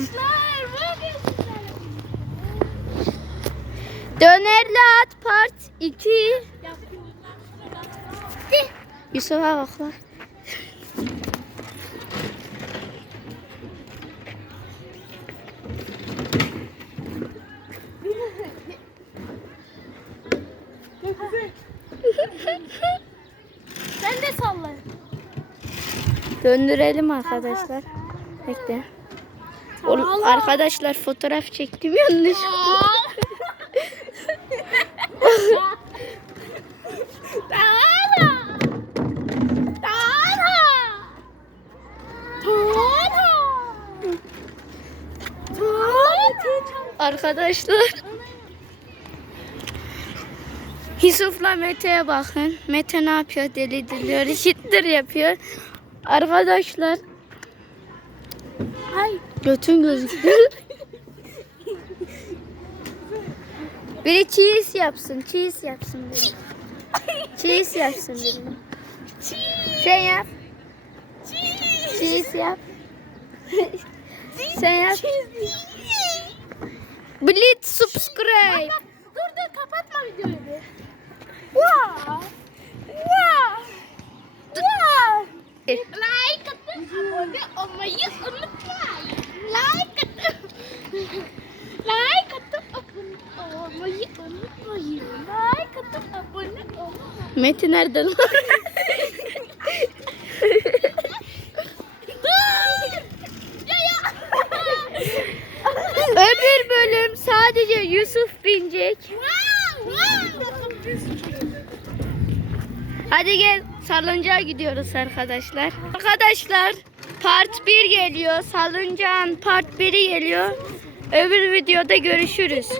Arkadaşlar bugün Dönerli at part 2. Yusuf'a bak lan. Sen de salla. Döndürelim arkadaşlar. Bekle. Oğlum, arkadaşlar fotoğraf çektim yanlış. Arkadaşlar. Yusuf'la Mete'ye bakın. Mete ne yapıyor? Deli diliyor. Hitler yapıyor. Arkadaşlar. Ay. Götün gözüktü. Biri cheese yapsın. Cheese yapsın biri. Cheese yapsın biri. Sen yap. Cheese yap. Sen yap. Blitz subscribe. Dur dur kapatma videoyu bir. Wow. Wow. Wow. Like atın, abone olmayı unutmayın. Like atın. Like atın, abone olmayı unutmayın. Like atın, abone olmayı. Mete nerede lan? Dur. Ya ya. Öbür bölüm sadece Yusuf binecek. Hadi gel salıncağa gidiyoruz arkadaşlar. Arkadaşlar part 1 geliyor. Salıncağın part 1'i geliyor. Öbür videoda görüşürüz.